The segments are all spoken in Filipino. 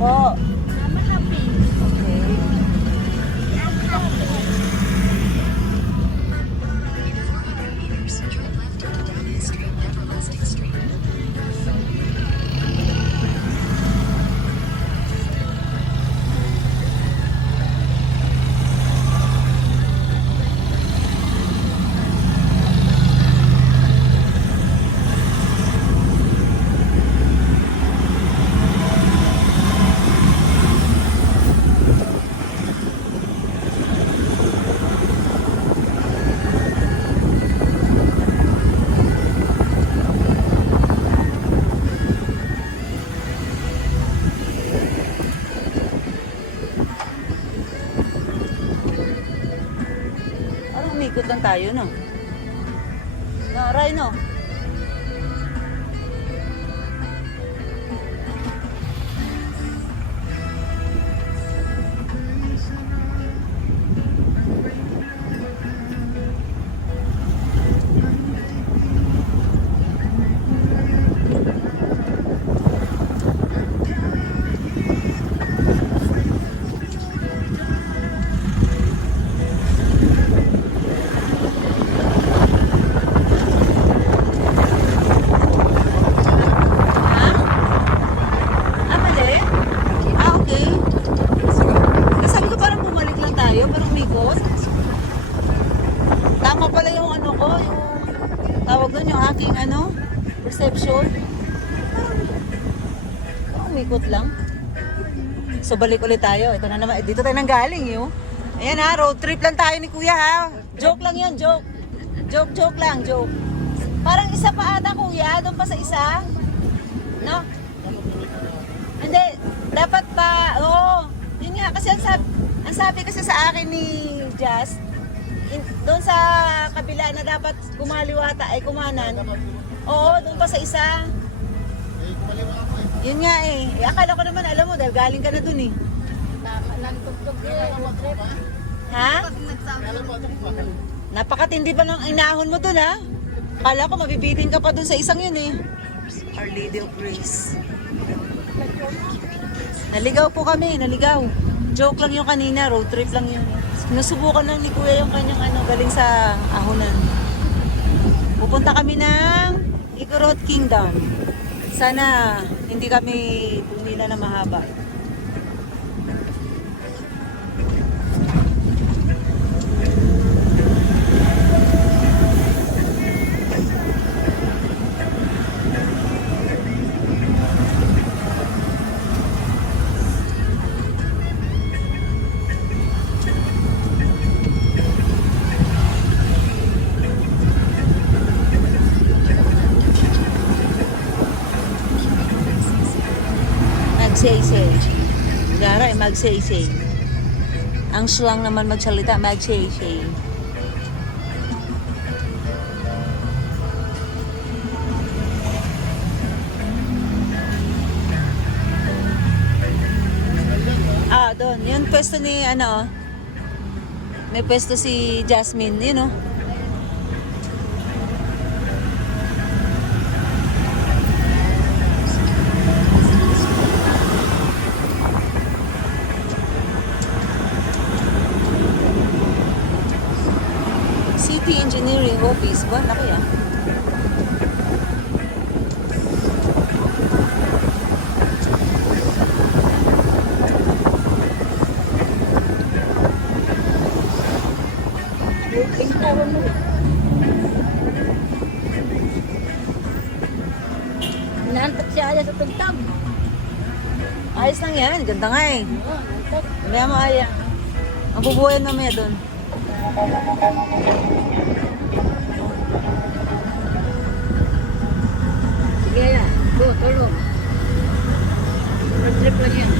Po. Mama happy. Okay. Parang umikot lang tayo, no? Naray, no? Ah, mali? Ah, okay. Sabi ko parang bumalik lang tayo, pero umikot. Tama pala yung ano ko, yung tawag doon, yung aking ano, perception. Parang umikot lang. So balik ulit tayo. Ito na naman, dito tayo nang galing yun. Ayan ha, road trip lang tayo ni Kuya ha. Joke lang yun, joke. Joke lang, joke. Parang isa pa ata Kuya, doon pa sa isa. No? Hindi, dapat pa, oo. Yun nga, kasi ang sabi kasi sa akin ni Jazz, doon sa kabila na dapat kumaliwata ay kumanan. Oo, doon pa sa isa. Yun nga eh. Akala ko naman, alam mo, dahil galing ka na doon eh. Nagtugtog yun. Ha? Napakatindi pa ng inahon mo doon ha. Akala ko mabibitin ka pa doon sa isang yun eh. Our Lady of Grace. Naligaw po kami, naligaw. Joke lang yung kanina, road trip lang yun. Sinusubukan lang ni Kuya yung kanyang ano, galing sa ahonan. Pupunta kami ng Igorot Kingdom. Sana hindi kami pumila na mahaba. Magsay-say. Gara ay magsay-say. Ang slang naman magsalita, magsay-say. Ah, doon. Yun pwesto ni ano. May pwesto si Jasmine, yun know? City Engineering Office ba? Laki ah. Naantok siya sa tugtog. Ayos lang yan. Ganda nga eh. Oo, naantok. Mamaya mo aya. Ang bubuhayan mamaya doon. Sige ya, go, tulong. Road trip lang yan.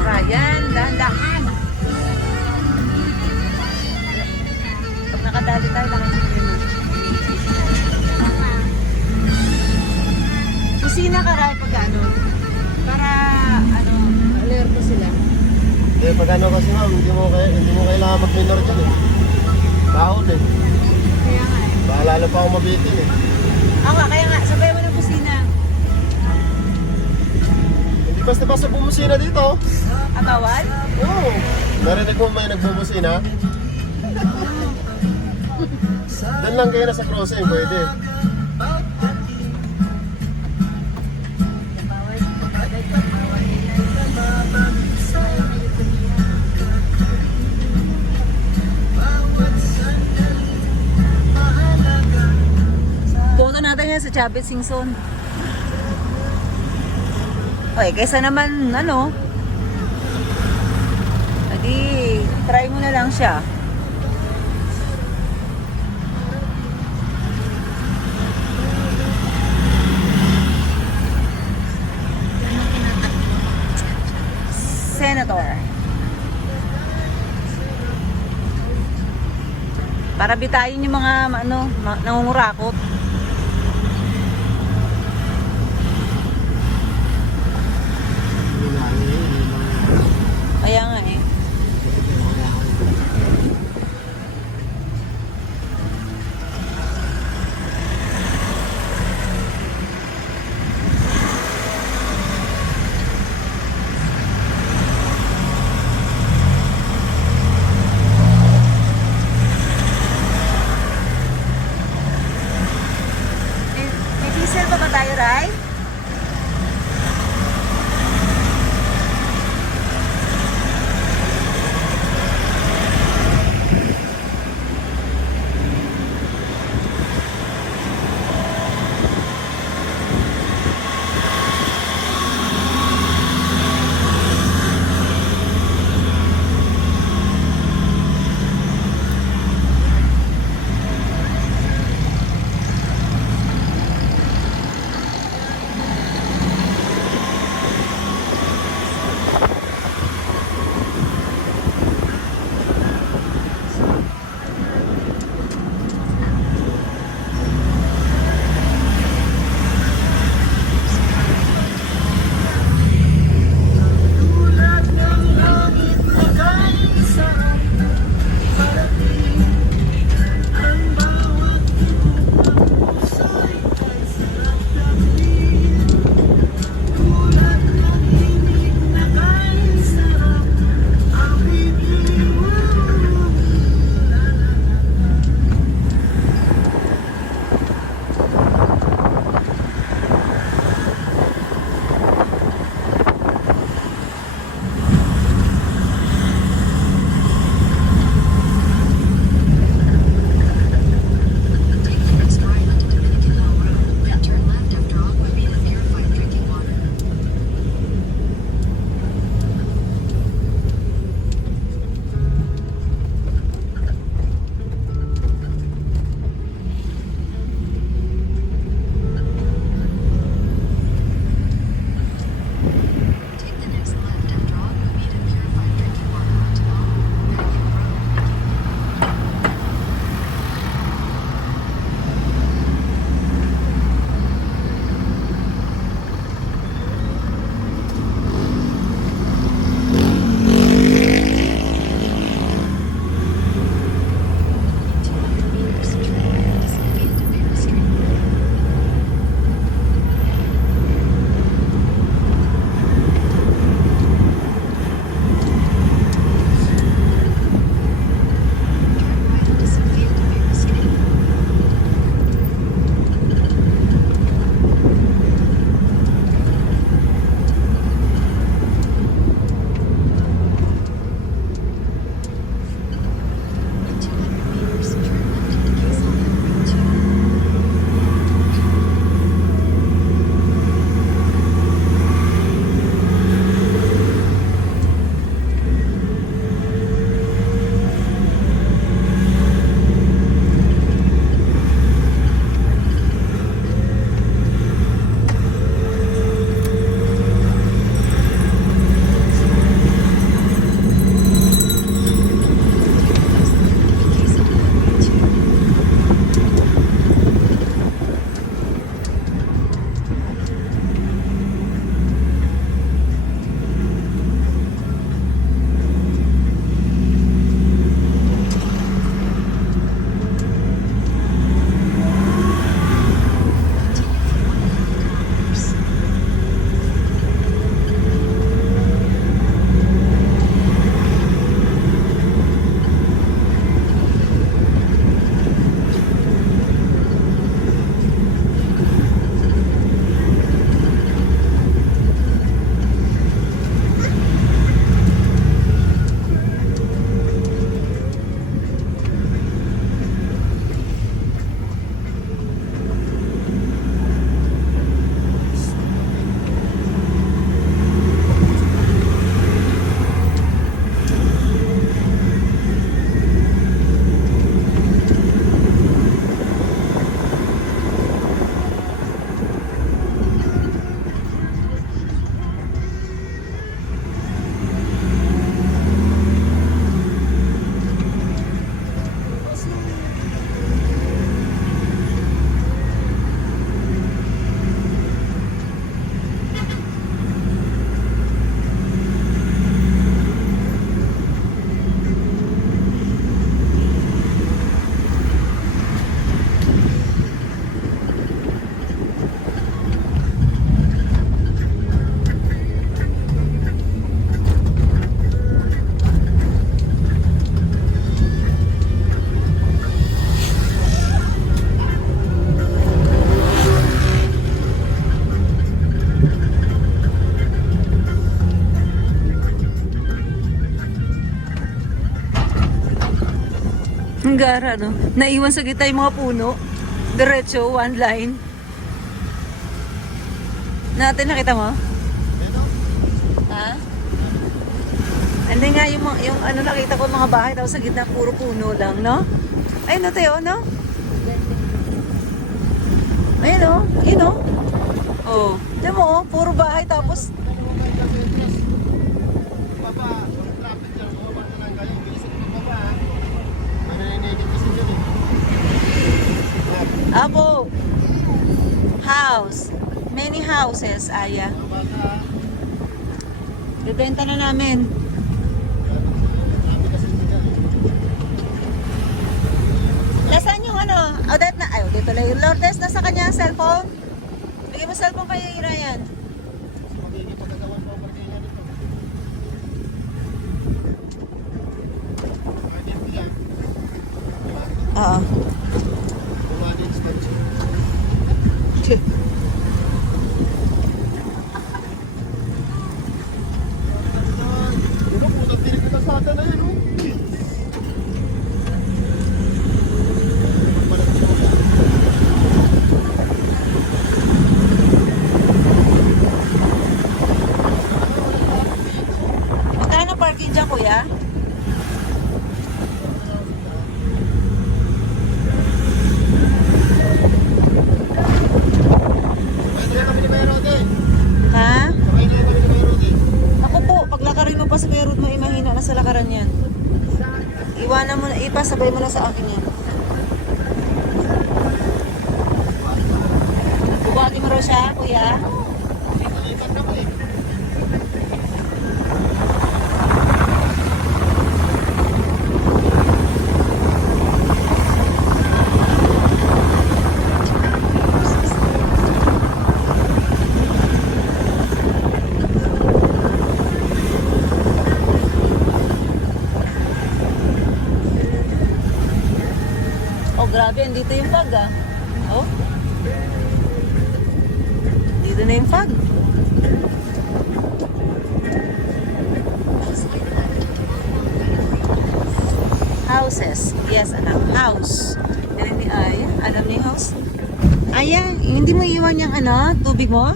Ryan, dahan-dahan. Pag nakadali tayo, nakasipin mo. Kusina ka, Ryan, pag ano? Para, ano, Alerto sila. Eh, pag ano kasi ma'am, hindi mo kailangan mag-minor dyan eh. Kahon eh. Kaya nga eh. Baka lalo pa ako mabitin eh. ako nga, kaya nga, sabay mo ng kusina. Hindi basta-basta bumusina dito. Akawan? Oo. Narinig mo may nagbubusina? Doon lang kayo nasa crossing, pwede. Pumunta natin yan sa Chavez Singson. Okay, kaysa naman, ano, adi, try mo na lang siya. Senator. Para bitayin yung mga ano, nangungurakot. Kaya nga eh. gara, no? Naiwan sa gitna yung mga puno. Diretso, one line. Natin, nakita mo? Ha? Hindi nga, yung ano nakita ko mga bahay, tapos sa gitna, puro puno lang, no? Ayun, no, Teo, no? Ayun, no? Yun, no? Oh, tiyan mo, oh, puro bahay, tapos... Baba, yung traffic dyan, baba na lang kayo. Bilisip mo baba, ha? Manininig kasi dyan, eh. Apo, house. Many houses, Aya. Baba ka, ha? Bibenta na namin. Traffic kasi dyan, eh. Nasaan yung ano? Odette na, ay, dito lang. Lourdes, nasa kanya ang cellphone? Bigay mo cellphone kayo, Irayan. Magiging pagkagawan pa ang parkingan nito. Pwede mo yan. Oo. Bumali expansion. Ano po, nagdirig na kalsada na yan, oh. Magkano parking dyan, kuya? Pwede na kami ni Kuya Rode. Ha? Sabay na kami ni Kuya Rode. Ako po, paglakarin mo pa sa may road mo, mahina na sa lakaran yan. Iwanan mo na, ipasabay mo na sa akin yan. Bubuhatin mo raw siya, kuya? Nalipat na po, eh. Oh, grabe, andito yung fog, ah. Oh. Dito na yung fog. Houses. Yes, anak. House. Yan ni Ay. Alam niyo yung house? Aya, hindi mo iwan yung ano, tubig mo?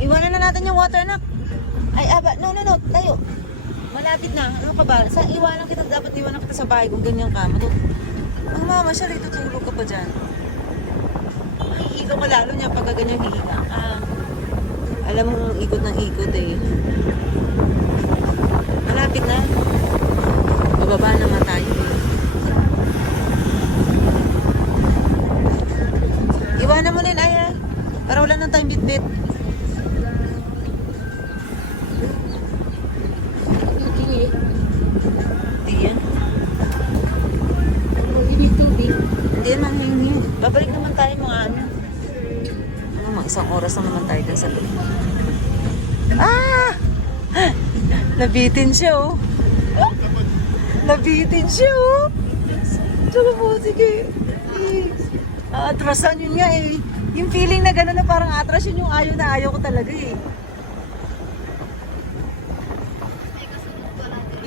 Iwanan na natin yung water, anak. Ay, aba. No, tayo. Malapit na. Ano ka ba? Sa iwanan kita, dapat iwanan kita sa bahay kung ganyan ka. Ang mama siya rito, tulog ka pa dyan. Hihiga ka lalo niya pag ganyan hihiga ka. Alam mo, ikot ng ikot eh. Malapit na. Bababa naman tayo eh. Iwanan mo na yun, Aya. Para wala nang tayong bit-bit. Di yan. Hindi naman hingi. Babalik naman tayo mga ano. Mga isang oras na naman tayo dun sa loob. Ah! Nabitin siya, oh. Nabitin siya, oh. Tsaka po, sige. Atrasan yun nga eh. Yung feeling na gano'n na parang atras yun yung ayaw na ayaw ko talaga eh.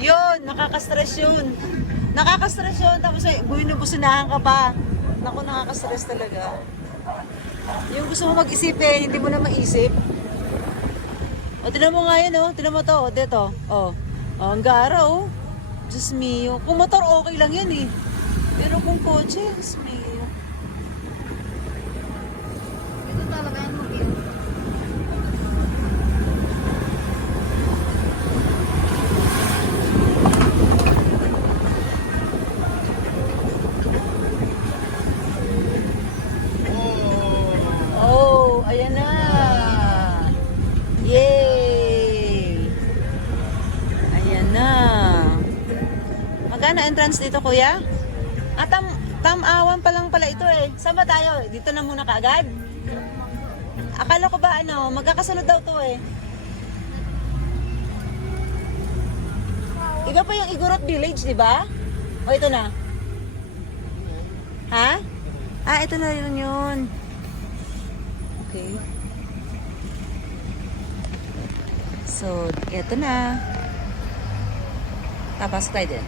Yun, nakaka-stress yun. Nakaka-stress yun, tapos businahan ka pa. Naku, nakaka-stress talaga. Yung gusto mo mag-isip eh, hindi mo na maisip. O, tinan mo nga yun, oh. Tinan mo to, dito. Oh, ang gara, oh. Diyos mio. Kung motor, okay lang yan eh. Pero kung kotse, Diyos mio. Ito talaga yan mo, Bill. Oh, ayan na. Yay! Ayan na. Magkano entrance dito, kuya? Ah, tam-awan pa lang pala ito eh. Saan ba tayo? Dito na muna kaagad? Akala ko ba ano, magkakasunod daw to eh. Iba pa yung Igorot Village, di ba? O ito na? Ha? Ah, ito na yun. Okay. So, ito na. Tapos tayo din.